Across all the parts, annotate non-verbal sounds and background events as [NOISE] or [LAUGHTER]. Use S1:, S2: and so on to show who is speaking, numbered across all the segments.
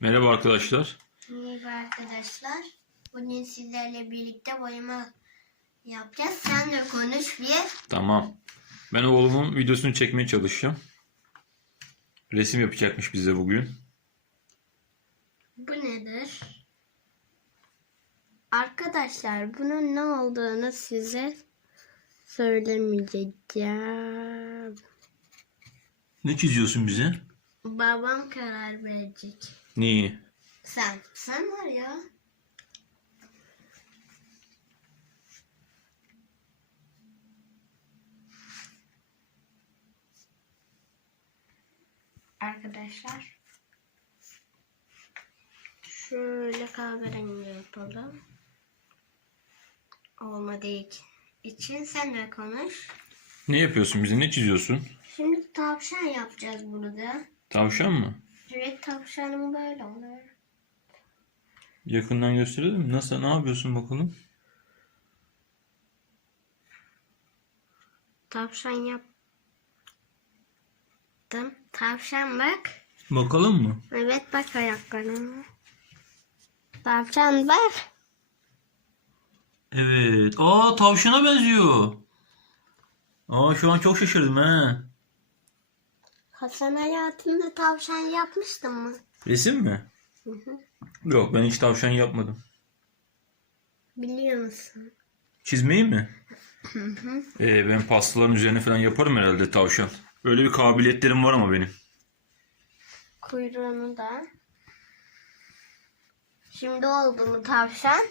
S1: Merhaba arkadaşlar.
S2: Merhaba arkadaşlar. Bugün sizlerle birlikte boyama yapacağız. Sen de konuş bir.
S1: Tamam. Ben oğlumun videosunu çekmeye çalışacağım. Resim yapacakmış bize bugün.
S2: Bu nedir? Arkadaşlar bunun ne olduğunu size söylemeyeceğim.
S1: Ne çiziyorsun bize?
S2: Babam karar verecek.
S1: Neyi?
S2: Sen. Sen var ya. Arkadaşlar. Şöyle kahverengi yapalım. Olmadığı için sen de konuş.
S1: Ne yapıyorsun bize? Ne çiziyorsun?
S2: Şimdi tavşan yapacağız burada.
S1: Tavşan mı?
S2: Evet tavşanım böyle olur.
S1: Yakından gösterelim? Nasıl? Ne yapıyorsun bakalım?
S2: Tavşan yaptım. Tavşan bak.
S1: Bakalım mı?
S2: Evet bak ayaklarına. Tavşan bak.
S1: Evet. Aa tavşana benziyor. Aa şu an çok şaşırdım he.
S2: Hasan hayatında tavşan yapmıştın mı?
S1: Resim mi?
S2: Hı hı.
S1: Yok ben hiç tavşan yapmadım.
S2: Biliyor musun?
S1: Çizmeyi mi?
S2: Hı hı.
S1: Ee, ben pastaların üzerine falan yaparım herhalde tavşan. Öyle bir kabiliyetlerim var ama benim.
S2: Kuyruğunu da. Şimdi oldu mu tavşan?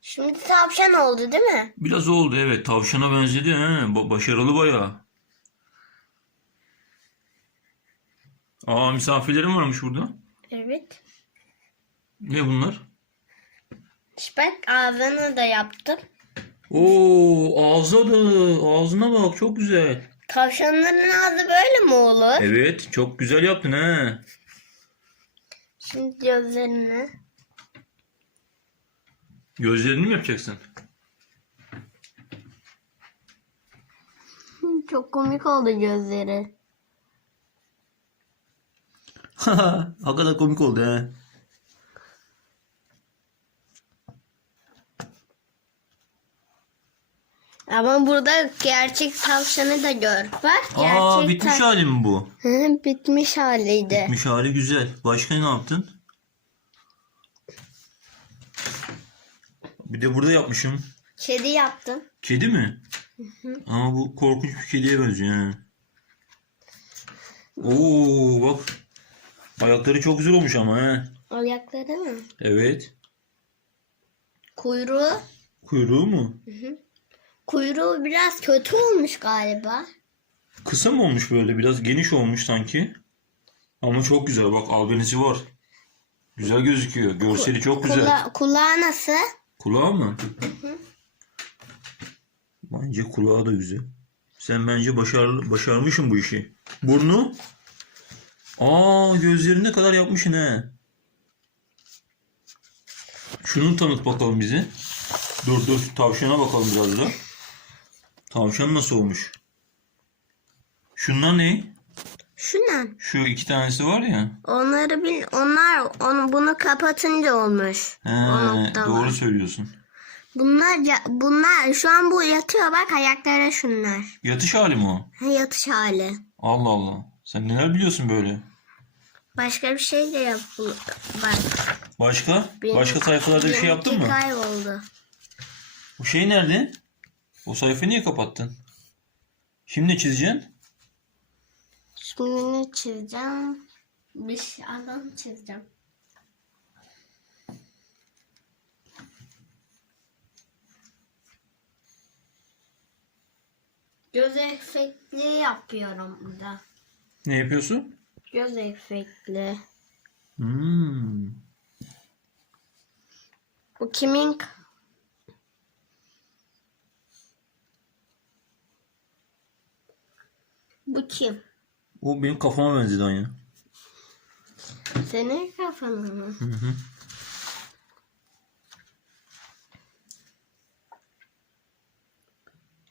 S2: Şimdi tavşan oldu değil mi?
S1: Biraz oldu evet. Tavşana benzedi he. Ba- başarılı bayağı. Aa misafirlerim varmış burada.
S2: Evet.
S1: Ne bunlar?
S2: Bak ağzını da yaptım.
S1: Oo ağza da. Ağzına bak çok güzel.
S2: Tavşanların ağzı böyle mi olur?
S1: Evet çok güzel yaptın he.
S2: Şimdi gözlerini.
S1: Gözlerini mi yapacaksın?
S2: Çok komik oldu gözleri. [LAUGHS]
S1: Hakikaten komik oldu he.
S2: Ama burada gerçek tavşanı da gör. Bak gerçek
S1: Aa bitmiş
S2: tav-
S1: hali mi bu?
S2: Hı, bitmiş haliydi.
S1: Bitmiş hali güzel. Başka ne yaptın? Bir de burada yapmışım.
S2: Kedi yaptım.
S1: Kedi mi? Ama bu korkunç bir kediye benziyor. he. Oo bak. Ayakları çok güzel olmuş ama he.
S2: Ayakları mı?
S1: Evet.
S2: Kuyruğu.
S1: Kuyruğu mu?
S2: Kuyruğu biraz kötü olmuş galiba.
S1: Kısa mı olmuş böyle? Biraz geniş olmuş sanki. Ama çok güzel. Bak albenisi var. Güzel gözüküyor. Görseli çok güzel.
S2: Kula- kulağı nasıl?
S1: Kulağı mı? Bence kulağı da güzel. Sen bence başarılı, başarmışsın bu işi. Burnu? Aa gözlerini ne kadar yapmışsın he. Şunu tanıt bakalım bize. Dur dur tavşana bakalım biraz da. Tavşan nasıl olmuş? Şunlar ne?
S2: Şuna.
S1: Şu iki tanesi var ya.
S2: Onları bil onlar onu bunu kapatınca olmuş.
S1: He, doğru
S2: var.
S1: söylüyorsun.
S2: Bunlar ya- bunlar şu an bu yatıyor bak ayaklara şunlar.
S1: Yatış hali mi o?
S2: Ha, Yatış hali.
S1: Allah Allah. Sen neler biliyorsun böyle?
S2: Başka bir şey de yap. Bak.
S1: Başka?
S2: benim-
S1: Başka sayfalarda bir şey yaptın mı?
S2: kayboldu.
S1: Bu şey nerede? O sayfayı niye kapattın? Şimdi ne çizeceksin?
S2: Şimdi ne çizeceğim? Bir şey adam çizeceğim. Göz efektli yapıyorum burada.
S1: Ne yapıyorsun?
S2: Göz efektli.
S1: Hmm.
S2: Bu kimin? Bu kim?
S1: O benim kafama benzedi aynı.
S2: Senin kafana mı?
S1: Hı hı.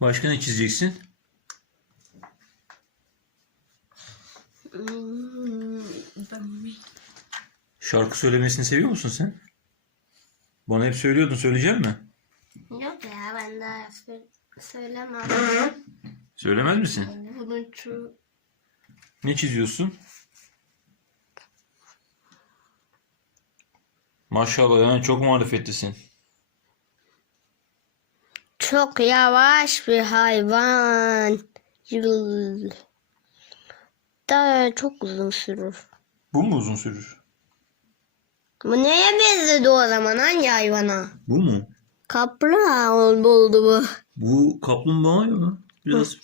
S1: Başka ne çizeceksin?
S2: Hmm,
S1: Şarkı söylemesini seviyor musun sen? Bana hep söylüyordun. Söyleyecek mi?
S2: Yok ya ben daha sö- söylemem.
S1: Söylemez misin?
S2: Bunun şu
S1: Ne çiziyorsun? Maşallah yani çok marifetlisin.
S2: çok yavaş bir hayvan. Yıl. Daha çok uzun sürür.
S1: Bu mu uzun sürür?
S2: Bu neye benzedi o zaman hangi hayvana?
S1: Bu mu?
S2: Kaplumbağa oldu, oldu bu.
S1: Bu kaplumbağa ya. Biraz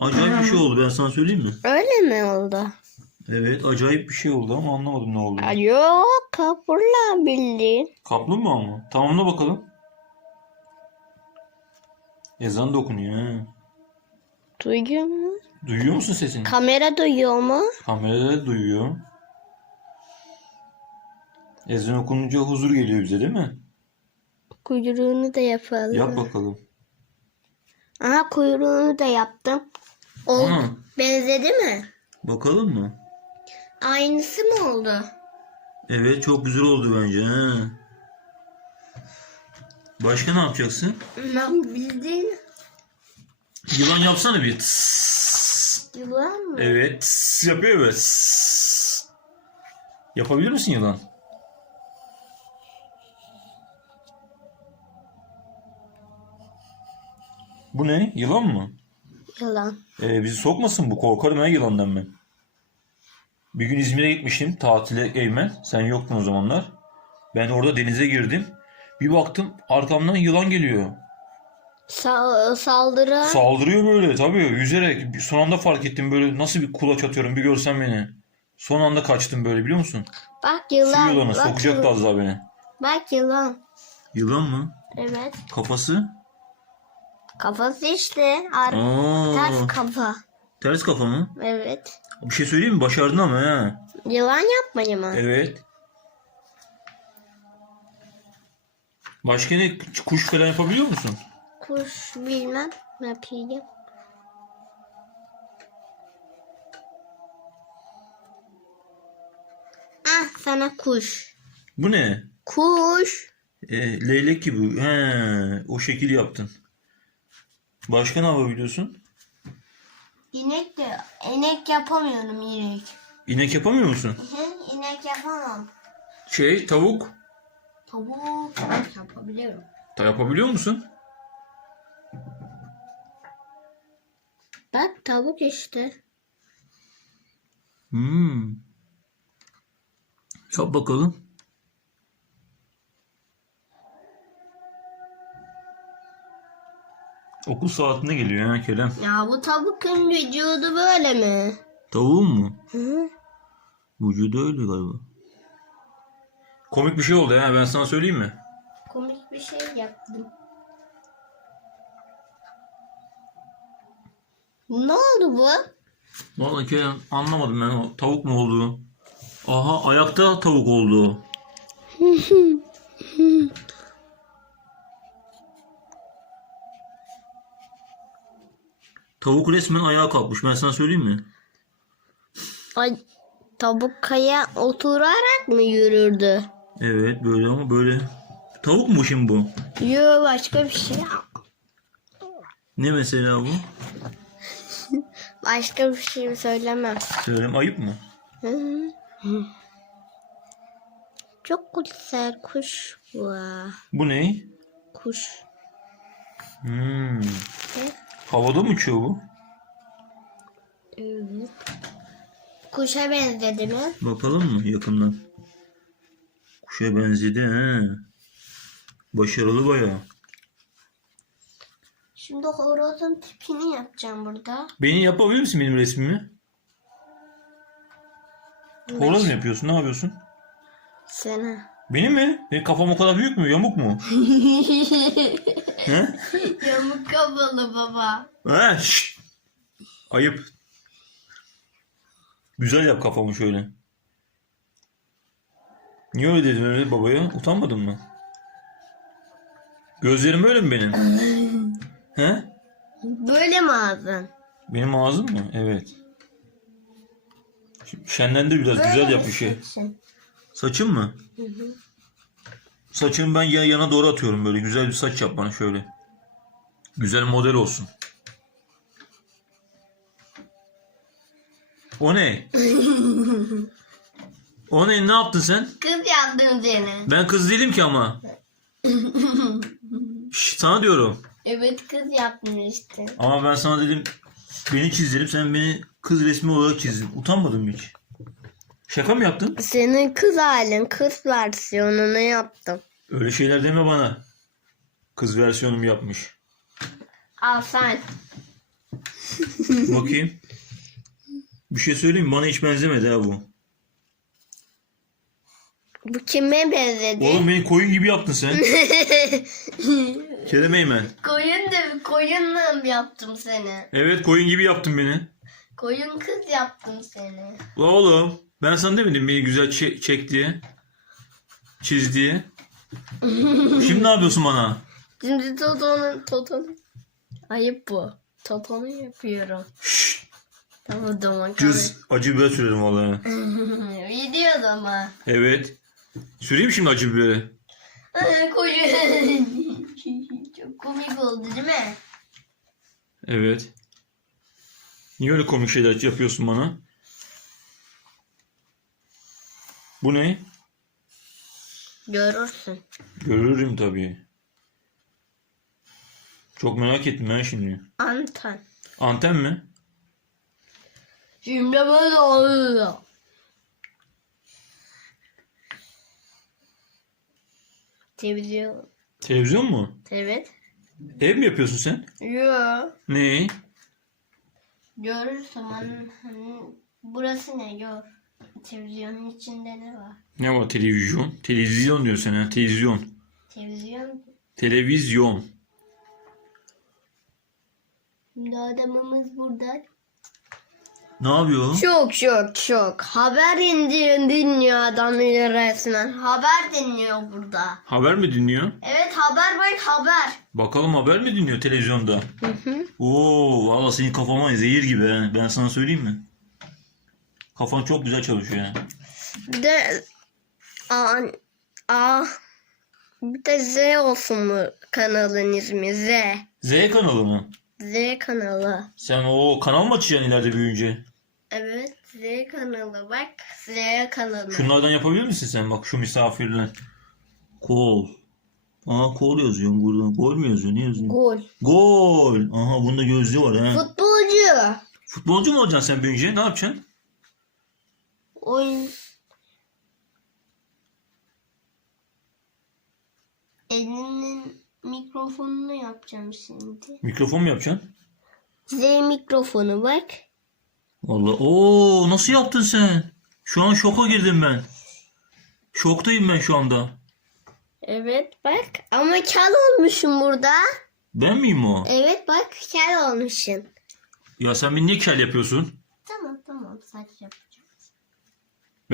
S1: acayip bir şey oldu ben sana söyleyeyim mi?
S2: Öyle mi oldu?
S1: Evet acayip bir şey oldu ama anlamadım ne oldu.
S2: Yok kaplumbağa bildiğin.
S1: Kaplumbağa mı? Tamamla bakalım. Ezan da okunuyor ha.
S2: Duyuyor mu?
S1: Duyuyor musun sesini?
S2: Kamera duyuyor mu?
S1: Kamerada da duyuyor. Ezan okununca huzur geliyor bize değil mi?
S2: Kuyruğunu da yapalım.
S1: Yap bakalım.
S2: Aha kuyruğunu da yaptım. Oldu.
S1: Aha,
S2: Benzedi mi?
S1: bakalım mı?
S2: Aynısı mı oldu?
S1: Evet çok güzel oldu bence. Ha. Başka ne yapacaksın?
S2: Ben bildiğin
S1: Yılan yapsana bir. Tıs.
S2: yılan mı?
S1: Evet. tıs yapıyor böyle. Tıs. Yapabilir misin yılan? Bu ne? Yılan mı?
S2: Yılan.
S1: Ee, bizi sokmasın bu. Korkarım ha yılandan ben. Bir gün İzmir'e gitmiştim tatile Eymen. Sen yoktun o zamanlar. Ben orada denize girdim. Bir baktım arkamdan yılan geliyor.
S2: Sa- saldırı.
S1: Saldırıyor böyle tabii yüzerek. Son anda fark ettim böyle nasıl bir kulaç atıyorum bir görsen beni. Son anda kaçtım böyle biliyor musun?
S2: bak
S1: Su
S2: yılan.
S1: yılanı
S2: Bak,
S1: sokacaktı
S2: yılan.
S1: az daha beni.
S2: bak yılan.
S1: Yılan mı?
S2: Evet.
S1: Kafası?
S2: Kafası işte. Ar
S1: Aa,
S2: ters kafa.
S1: ters kafa mı?
S2: Evet.
S1: Bir şey söyleyeyim mi? Başardın ama ha.
S2: Yılan yapmayı mı?
S1: Evet. Başka ne? Kuş falan yapabiliyor musun?
S2: Kuş bilmem. Ne yapayım? Ah sana kuş.
S1: Bu ne?
S2: Kuş.
S1: E, leylek gibi. He, o şekil yaptın. Başka ne yapabiliyorsun?
S2: İnek de inek yapamıyorum inek.
S1: İnek yapamıyor musun?
S2: Hı, inek yapamam.
S1: Şey, tavuk.
S2: Tavuk yapabiliyorum.
S1: Da yapabiliyor musun?
S2: Bak tavuk işte.
S1: Hmm. Yap bakalım. Okul saatinde geliyor ya Kerem.
S2: Ya bu tavukun vücudu böyle mi?
S1: Tavuğun mu?
S2: Hı?
S1: Vücudu öyle galiba. Komik bir şey oldu ya ben sana söyleyeyim mi?
S2: Komik bir şey yaptım. Ne oldu bu?
S1: Vallahi Kerem anlamadım ben o tavuk mu oldu? Aha ayakta tavuk oldu. [LAUGHS] Tavuk resmen ayağa kalkmış ben sana söyleyeyim mi?
S2: Ay tavuk kaya oturarak mı yürürdü?
S1: Evet böyle ama böyle. Tavuk mu şimdi bu?
S2: Yo başka bir şey.
S1: Ne mesela bu?
S2: Başka bir şey söylemem.
S1: Söyleyeyim ayıp mı?
S2: Hı hı. Çok güzel kuş bu.
S1: Bu ne?
S2: Kuş.
S1: Hmm. Havada mı uçuyor bu?
S2: Evet. Kuşa benzedi mi?
S1: Bakalım mı yakından? Kuşa benzedi he. Başarılı bayağı.
S2: Şimdi horozun tipini yapacağım burada.
S1: Beni yapabilir misin benim resmimi? Horoz mu yapıyorsun? Ne yapıyorsun?
S2: Sana.
S1: Benim mi? Benim kafam o kadar büyük mü? Yamuk mu? [LAUGHS] He? [LAUGHS]
S2: Yamuk kafalı baba.
S1: He? şşt! Ayıp. Güzel yap kafamı şöyle. Niye öyle dedin öyle babaya? Utanmadın mı? Gözlerim öyle mi benim? [LAUGHS] He?
S2: Böyle mi ağzın?
S1: Benim ağzım mı? Evet. Şimdi Şenlendi biraz güzel yapmış şey.
S2: Sen.
S1: Saçım mı? Saçımı ben ya- yana doğru atıyorum böyle. Güzel bir saç yap bana şöyle. Güzel model olsun. O ne? o ne? Ne yaptın sen?
S2: Kız yaptım seni.
S1: Ben kız değilim ki ama. Şş, sana diyorum.
S2: Evet kız yaptım işte.
S1: Ama ben sana dedim beni çiz dedim. Sen beni kız resmi olarak çizdin. Utanmadın mı hiç? Şaka mı yaptın?
S2: Senin kız halin kız versiyonunu yaptım.
S1: Öyle şeyler deme bana. Kız versiyonum yapmış.
S2: Al sen.
S1: Bakayım. Bir şey söyleyeyim mi? Bana hiç benzemedi ha bu.
S2: Bu kime benzedi?
S1: Oğlum beni koyun gibi yaptın sen. [LAUGHS] Kerem Eymen.
S2: koyun da koyunla mı yaptım seni?
S1: Evet koyun gibi yaptın beni.
S2: Koyun kız yaptım seni.
S1: La oğlum. Ben sana demedim beni güzel çe- çek diye. Çiz diye. [LAUGHS] Şimdi ne yapıyorsun bana?
S2: Şimdi Toto'nun Toto'nu. Ayıp bu. Toto'nu yapıyorum.
S1: Şşş.
S2: Tamam tamam.
S1: Cız. Acı biber sürerim vallahi. [LAUGHS]
S2: Video ama.
S1: Evet. Süreyim şimdi acı biberi.
S2: Koyun. [LAUGHS] Çok komik oldu değil mi?
S1: Evet. Niye öyle komik şeyler yapıyorsun bana? Bu ne?
S2: Görürsün.
S1: Görürüm tabii. Çok merak ettim ben şimdi.
S2: Anten.
S1: Anten mi?
S2: Şimdi böyle oluyor. Televizyon.
S1: Televizyon mu?
S2: Evet.
S1: Ev mi yapıyorsun sen?
S2: Yo.
S1: Ne?
S2: Görürsün. Hani, hani, burası ne gör. Televizyonun içinde ne var?
S1: Ne var televizyon? Televizyon diyor sen ha. Televizyon.
S2: Televizyon.
S1: Televizyon.
S2: Şimdi adamımız burada.
S1: Ne yapıyor?
S2: Çok çok çok. Haber indirin dinliyor adam resmen. Haber dinliyor burada.
S1: Haber mi dinliyor?
S2: Evet haber bak haber.
S1: Bakalım haber mi dinliyor televizyonda?
S2: Hı hı.
S1: Oo, valla senin kafama zehir gibi. Ben sana söyleyeyim mi? Kafan çok güzel çalışıyor ya.
S2: Bir de a, a bir de Z olsun mu kanalın ismi Z.
S1: Z kanalı mı?
S2: Z kanalı.
S1: Sen o kanal mı açacaksın ileride büyüyünce?
S2: Evet Z kanalı bak Z kanalı.
S1: Şunlardan yapabilir misin sen? Bak şu misafirler. Kol. Aa kol yazıyor burada. Gol mü yazıyor? Ne yazıyor?
S2: Gol.
S1: Gol. Aha bunda gözlüğü var ha.
S2: Futbolcu.
S1: Futbolcu mu olacaksın sen büyüyünce? Ne yapacaksın?
S2: Oyun. Elinin mikrofonunu yapacağım şimdi.
S1: Mikrofon mu yapacaksın?
S2: Z mikrofonu bak.
S1: Valla. Oo nasıl yaptın sen? Şu an şoka girdim ben. Şoktayım ben şu anda.
S2: Evet bak ama kel olmuşum burada.
S1: Ben miyim o?
S2: Evet bak kel olmuşsun.
S1: Ya sen beni niye kel yapıyorsun?
S2: Tamam tamam saç yapacağım.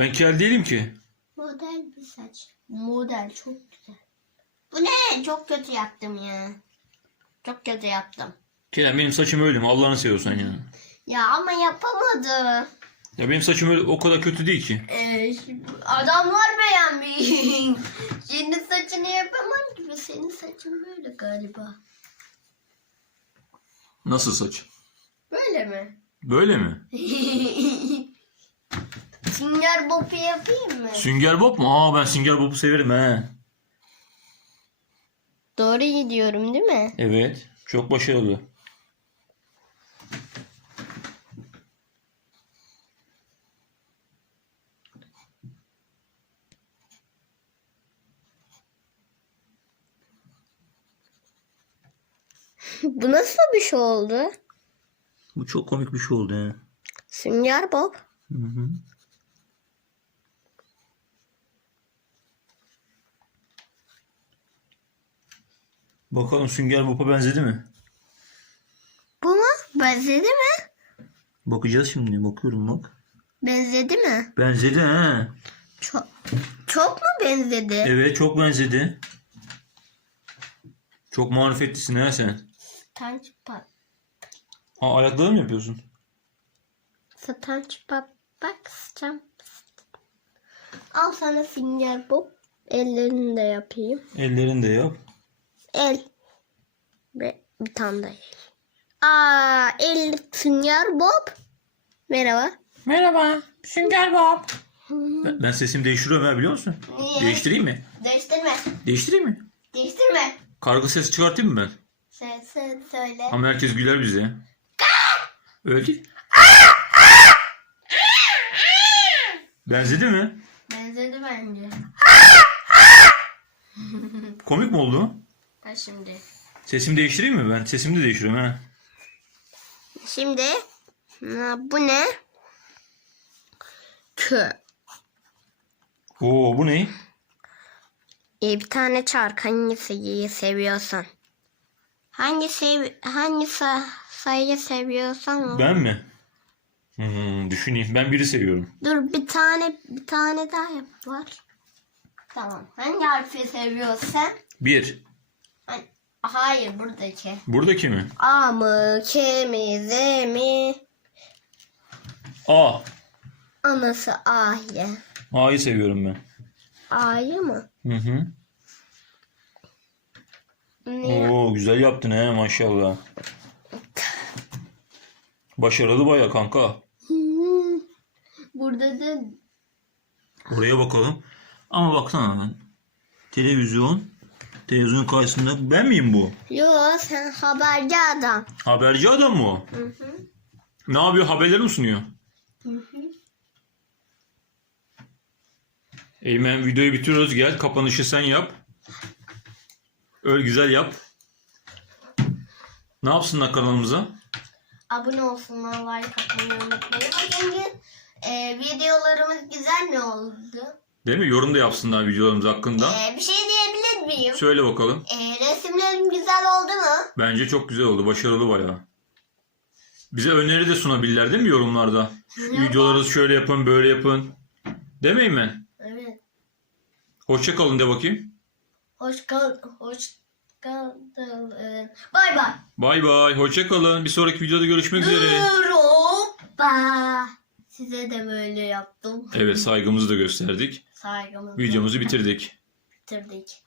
S1: Ben kel değilim ki.
S2: Model bir saç. Model çok güzel. Bu ne? Çok kötü yaptım ya. Çok kötü yaptım.
S1: Kerem benim saçım öyle mi? Allah'ını seviyorsan ya.
S2: Ya ama yapamadım.
S1: Ya benim saçım öyle o kadar kötü değil ki.
S2: Ee, şimdi adamlar beğenmiş. [LAUGHS] Senin saçını yapamam gibi. Senin saçın böyle galiba.
S1: Nasıl saç?
S2: Böyle mi?
S1: Böyle mi? [LAUGHS]
S2: Sünger Bob'u yapayım mı?
S1: Sünger Bob mu? Aa ben Sünger Bob'u severim he.
S2: Doğru gidiyorum değil mi?
S1: Evet. Çok başarılı. [LAUGHS]
S2: Bu nasıl bir şey oldu?
S1: Bu çok komik bir şey oldu he.
S2: Sünger Bob.
S1: Hı hı. Bakalım Sünger Bob'a benzedi mi?
S2: Bu mu? Benzedi mi?
S1: Bakacağız şimdi. Bakıyorum bak.
S2: Benzedi mi?
S1: Benzedi he.
S2: Çok, çok mu benzedi?
S1: Evet çok benzedi. Çok marifetlisin ha sen.
S2: Satanç pat.
S1: Ha ayakları mı yapıyorsun?
S2: Satanç pat. Bak sıçam. Al sana sinyal bu. Ellerini de yapayım.
S1: Ellerini de yap.
S2: El. Ve bir tane de el. Aa, el sinyal Bob. Merhaba.
S1: Merhaba. Sünger Bob. Ben, ben sesimi değiştiriyorum ha biliyor musun?
S2: Niye?
S1: Değiştireyim mi?
S2: Değiştirme.
S1: Değiştireyim mi?
S2: Değiştirme.
S1: Karga sesi çıkartayım mı ben?
S2: Sen, sen söyle.
S1: Ama herkes güler bize. Öyle değil. Benzedi mi?
S2: Benzedi bence. [LAUGHS]
S1: Komik mi oldu?
S2: Ha şimdi.
S1: Sesimi değiştireyim mi ben? Sesimi de değiştiriyorum ha.
S2: Şimdi ha, bu ne? Kö.
S1: Oo bu ne?
S2: İyi bir tane çark hangisiyi seviyorsan. Hangi sev hangi sa- sayıyı seviyorsan o.
S1: Ben mi? Hmm, düşüneyim. Ben biri seviyorum.
S2: Dur bir tane bir tane daha yap var. Tamam. Hangi harfi seviyorsan?
S1: Bir.
S2: Hani- Hayır buradaki.
S1: Buradaki mi?
S2: A mı, K mi, Z mi?
S1: A.
S2: Anası A'yı.
S1: A'yı seviyorum ben.
S2: A'yı mı?
S1: Hı hı.
S2: Ne?
S1: Oo güzel yaptın he maşallah. Başarılı baya kanka.
S2: Burada da
S1: Oraya bakalım. Ama baksana ben. Televizyon. Televizyon karşısında ben miyim bu?
S2: Yo sen haberci adam.
S1: Haberci adam mı o?
S2: Hı hı.
S1: Ne yapıyor? Haberleri mi sunuyor?
S2: Hı hı.
S1: Eymen videoyu bitiriyoruz. Gel kapanışı sen yap. Öyle güzel yap. Ne yapsınlar kanalımıza?
S2: Abone olsunlar, like atmayı unutmayın. Bugün e, videolarımız güzel mi oldu?
S1: Değil mi? Yorum da yapsınlar videolarımız hakkında.
S2: E, bir şey diyebilir miyim?
S1: Söyle bakalım.
S2: E, resimlerim güzel oldu mu?
S1: Bence çok güzel oldu. Başarılı bayağı. Bize öneri de sunabilirler değil mi yorumlarda? Videoları şöyle yapın, böyle yapın. Değil mi?
S2: Evet.
S1: Hoşça kalın de bakayım.
S2: Hoş kal, hoş kaldın. Bay bay.
S1: Bay bay. Hoşça kalın. Bir sonraki videoda görüşmek üzere.
S2: Hoppa. Size de böyle yaptım.
S1: Evet saygımızı da gösterdik.
S2: Saygımızı
S1: Videomuzu bitirdik.
S2: bitirdik.